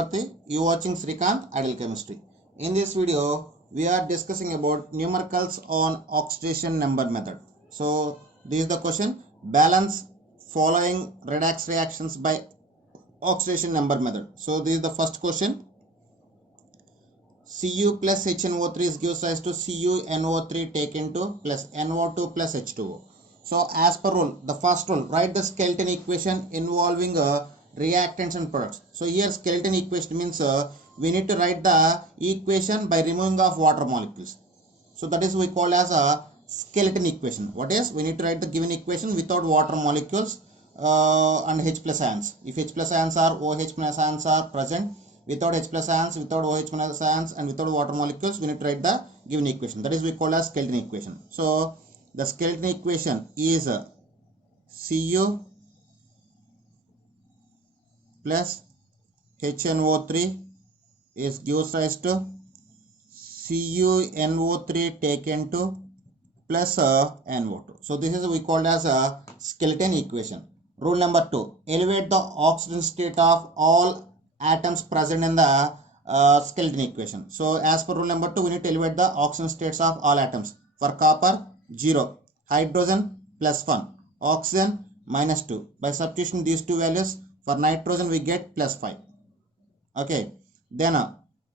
Chakravarti. You watching Srikanth Ideal Chemistry. In this video, we are discussing about numericals on oxidation number method. So this is the question: balance following redox reactions by oxidation number method. So this is the first question. Cu plus HNO3 gives rise to CuNO3 taken to plus NO2 plus H2O. So as per rule, the first rule, write the skeleton equation involving reactants and products. So here skeleton equation means we need to write the equation by removing of water molecules. So that is we call as a skeleton equation. What is? We need to write the given equation without water molecules and H plus ions. If H plus ions are OH plus ions are present, without H plus ions, without OH plus ions and without water molecules, we need to write the given equation. That is we call as skeleton equation. So the skeleton equation is Cu plus HNO3 is gives rise to CuNO3 taken to plus NO2. So this is we called as a skeleton equation. Rule number 2: elevate the oxidation state of all atoms present in the skeleton equation. So as per rule number 2, we need to elevate the oxidation states of all atoms. For copper 0, hydrogen plus 1, oxygen minus 2. By substituting these two values, for nitrogen we get plus 5. Okay, then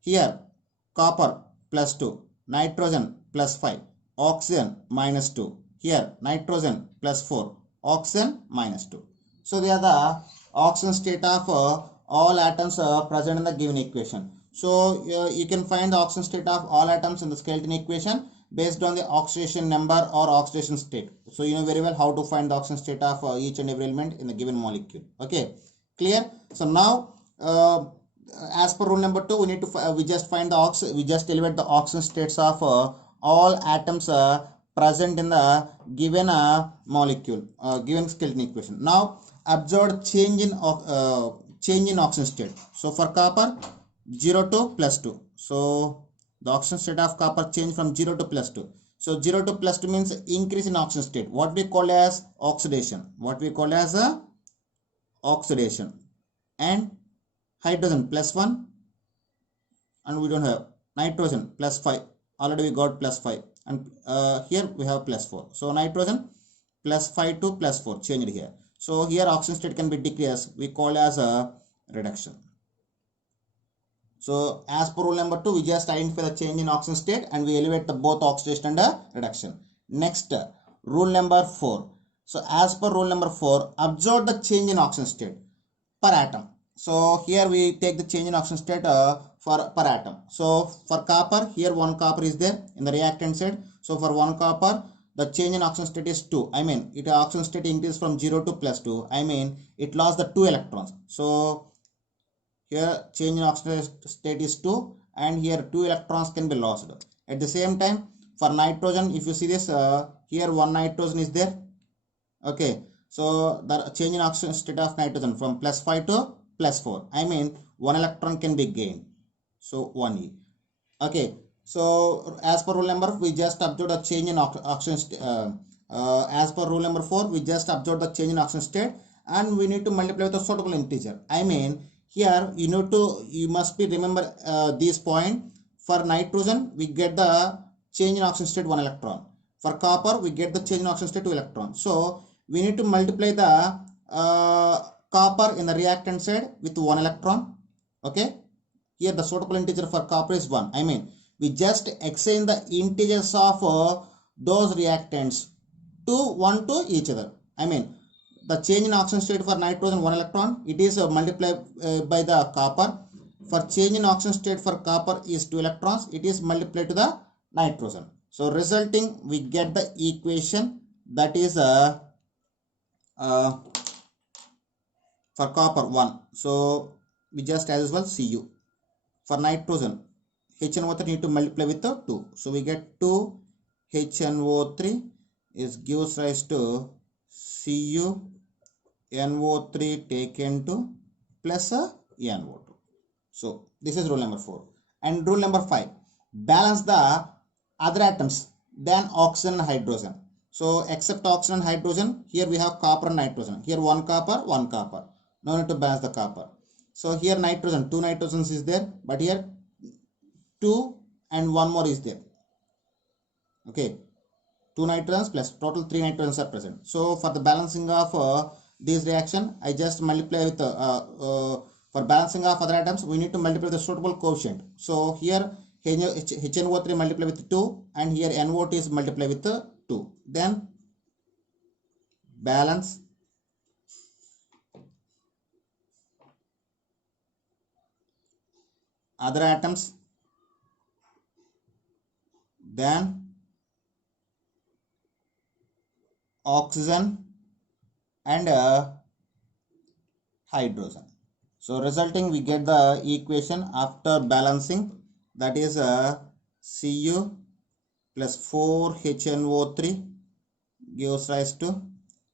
here copper plus 2, nitrogen plus 5, oxygen minus 2. Here nitrogen plus 4, oxygen minus 2. So they are the oxidation state of all atoms present in the given equation. So you can find the oxidation state of all atoms in the skeleton equation based on the oxidation number or oxidation state. So you know very well how to find the oxidation state of each and every element in the given molecule. Okay, clear? So now as per rule number 2, we need to we just elevate the oxidation states of all atoms present in the given molecule, given skeleton equation. Now observe change in oxidation state. So for copper 0 to plus 2. So the oxidation state of copper change from 0 to plus 2. So 0 to plus 2 means increase in oxidation state. What we call as oxidation. What we call as oxidation. And hydrogen plus 1. And we don't have nitrogen plus 5. Already we got plus 5. And here we have plus 4. So nitrogen plus 5 to plus 4 changed here. So here oxidation state can be decreased. We call as a reduction. So as per rule number 2, we just identify the change in oxidation state and we elevate the both oxidation and reduction. Next, rule number 4. So as per rule number 4, observe the change in oxidation state per atom. So here we take the change in oxidation state for per atom. So for copper, here one copper is there in the reactant side. So for one copper, the change in oxidation state is 2. I mean, oxidation state increased from 0 to plus 2. I mean, it lost the 2 electrons. So here change in oxidation state is 2 and here 2 electrons can be lost. At the same time, for nitrogen, if you see this, here one nitrogen is there. Okay, so the change in oxidation state of nitrogen from plus 5 to plus 4. I mean, 1 electron can be gained. So 1e. Okay. So as per rule number, we just observe the change in oxidation state. As per rule number 4, we just observe the change in oxidation state and we need to multiply with a suitable integer. I mean, here you must be remember this point. For nitrogen, we get the change in oxidation state 1 electron. For copper, we get the change in oxidation state 2 electrons. So we need to multiply the copper in the reactant side with 1 electron. Okay. Here the suitable integer for copper is 1. I mean, we just exchange the integers of those reactants to 1 to each other. I mean, the change in oxidation state for nitrogen 1 electron, it is multiplied by the copper. For change in oxidation state for copper is 2 electrons, it is multiplied to the nitrogen. So resulting, we get the equation that is for copper 1. So we just as well Cu. For nitrogen, HNO3 need to multiply with the 2. So we get 2 HNO3 is gives rise to CuNO3 taken to plus NO2. So this is rule number 4. And rule number 5, balance the other atoms than oxygen and hydrogen. So except oxygen and hydrogen, here we have copper and nitrogen. Here one copper, one copper. No need to balance the copper. So here nitrogen, 2 nitrogens is there, but here 2 and 1 more is there. Okay, 2 nitrogens plus total 3 nitrogens are present. So for the balancing of this reaction, I just multiply with for balancing of other atoms, we need to multiply the suitable coefficient. So here HNO3 multiply with 2 and here NO2 is multiply with 2. Then balance other atoms, then oxygen and hydrogen. So resulting we get the equation after balancing, that is Cu plus 4HNO3 gives rise to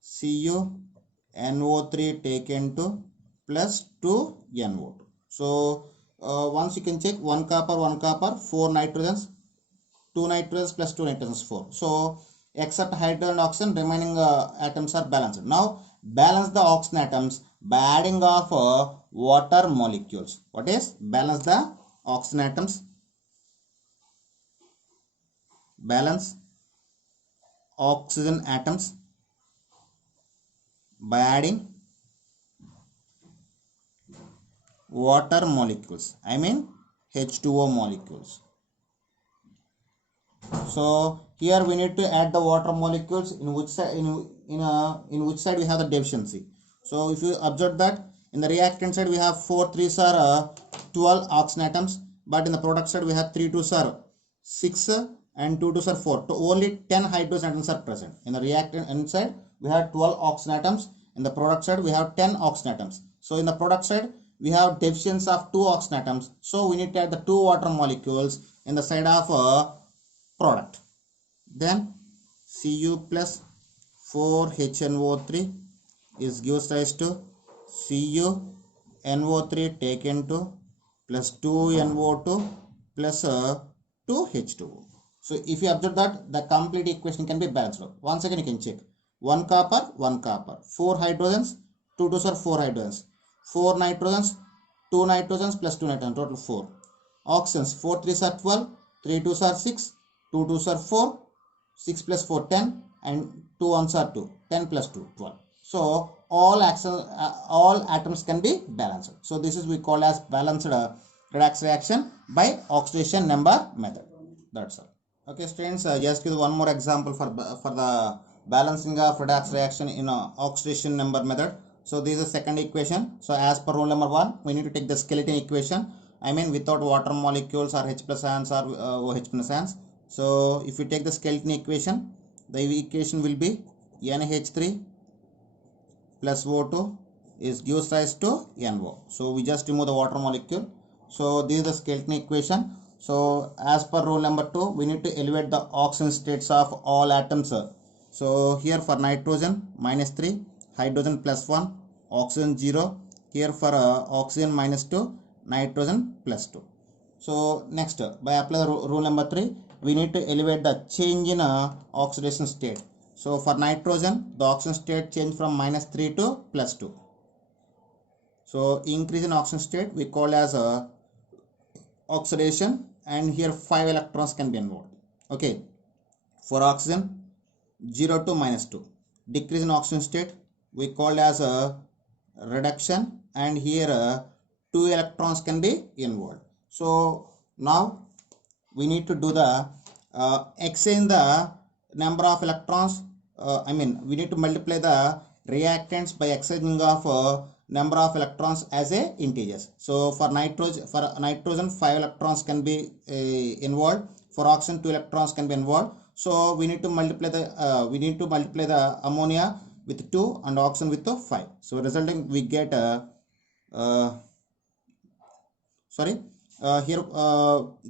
CuNO3 taken to plus 2NO2. So once you can check 1 copper, 4 nitrogens, 2 nitrogens plus 2 nitrogens 4. So except hydrogen and oxygen, remaining atoms are balanced. Now balance the oxygen atoms by adding of water molecules. What is balance the oxygen atoms? Balance oxygen atoms by adding water molecules, I mean H2O molecules. So here we need to add the water molecules in which side in which side we have the deficiency. So if you observe that in the reactant side we have 4 3s are 12 oxygen atoms, but in the product side we have 3 2s are 6 and 2 2s are 4. So only 10 hydrogen atoms are present. In the reactant inside we have 12 oxygen atoms. In the product side we have 10 oxygen atoms. So in the product side we have deficiency of 2 oxygen atoms. So we need to add the 2 water molecules in the side of product. Then Cu plus 4HNO3 is gives rise to CuNO3 taken to plus 2NO2 plus 2H2O. So if you observe that the complete equation can be balanced out. Once again you can check 1 copper, 4 hydrogens, 2 2s are 4 hydrogens, 4 nitrogens, 2 nitrogens plus 2 nitrogens, total 4. Oxygens, 4 3s are 12, 3 2s are 6, 2 2s are 4, 6 plus 4 10 and 2 1s are 2, 10 plus 2 12. So all atoms can be balanced. So this is we call as balanced redox reaction by oxidation number method. That's all. Okay students, just give one more example for the balancing of redox reaction in oxidation number method. So this is the second equation. So as per rule number 1, we need to take the skeleton equation, I mean without water molecules or H plus ions or OH plus ions. So if you take the skeleton equation, the equation will be NH3 plus O2 is gives rise to NO. So we just remove the water molecule. So this is the skeleton equation. So as per rule number 2, we need to elevate the oxygen states of all atoms. So here for nitrogen -3, hydrogen +1, oxygen 0. Here for oxygen -2, nitrogen +2. So next, by apply the rule number 3, we need to elevate the change in oxidation state. So for nitrogen, the oxygen state change from -3 to +2. So increase in oxygen state we call as oxidation, and here 5 electrons can be involved. Okay, for oxygen 0 to -2. Decrease in oxygen state we call as a reduction, and here 2 electrons can be involved. So now we need to do the exchange the number of electrons. I mean we need to multiply the reactants by exchanging of number of electrons as a integers. So for nitrogen 5 electrons can be involved. For oxygen 2 electrons can be involved. So we need to multiply the ammonia with 2 and oxygen with 5. So resulting we get here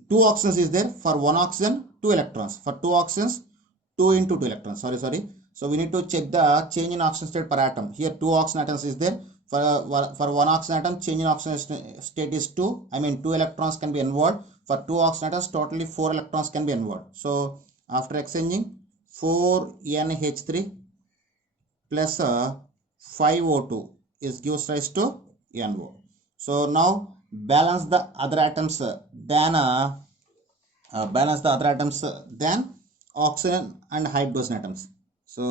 2 oxygens is there. For 1 oxygen 2 electrons. For 2 oxygens 2 into 2 electrons. Sorry. So we need to check the change in oxygen state per atom. Here 2 oxygen atoms is there. For 1 oxygen atom, change in oxygen state is 2. I mean 2 electrons can be involved. For 2 oxygen atoms, totally 4 electrons can be involved. So after exchanging 4NH3 plus 5O2 is gives rise to NO. So now balance the other atoms than oxygen and hydrogen atoms. So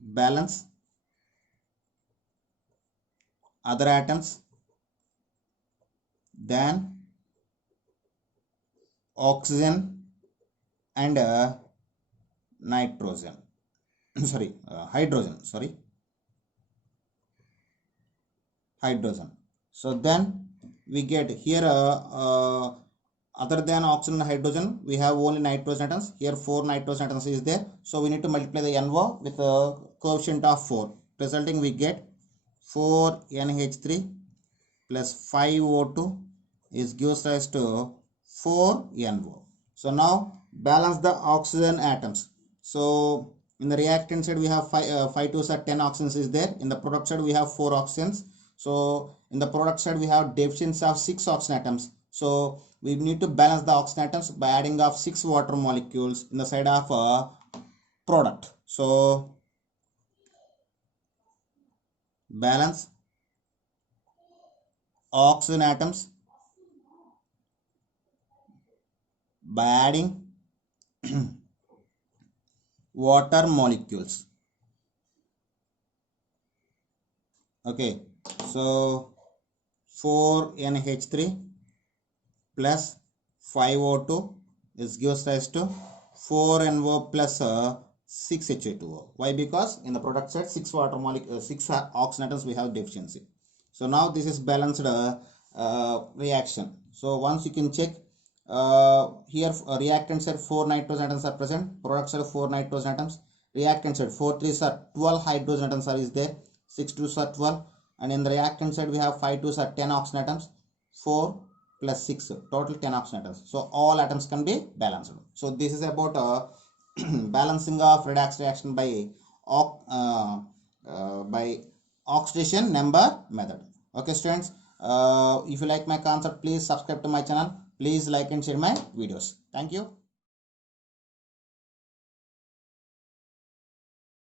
balance other atoms than oxygen and nitrogen sorry hydrogen so then we get here other than oxygen and hydrogen we have only nitrogen atoms. Here 4 nitrogen atoms is there, so we need to multiply the NO with a coefficient of 4, resulting we get 4NH3 plus 5O2 is gives rise to 4NO. So now balance the oxygen atoms. So in the reactant side we have 5 2s are 10 oxygens is there. In the product side we have 4 oxygens. So in the product side we have deficiency of 6 oxygen atoms. So we need to balance the oxygen atoms by adding of 6 water molecules in the side of product. So balance oxygen atoms by adding water molecules. Okay, so 4NH3 plus 5O2 is gives rise to 4NO plus 6H2O. Why? Because in the product side 6 water molecules, 6 oxygen atoms we have deficiency. So now this is balanced reaction. So once you can check here reactant side 4 nitrogen atoms are present, product side 4 nitrogen atoms, reactant side 4 3s are 12 hydrogen atoms are is there, 6 2s are 12, and in the reactant side we have 5 2s are 10 oxygen atoms, 4 plus 6 total 10 oxygen atoms. So all atoms can be balanced. So this is about balancing of redox reaction by oxidation number method. Okay students, if you like my concept, please subscribe to my channel, please like and share my videos. Thank you.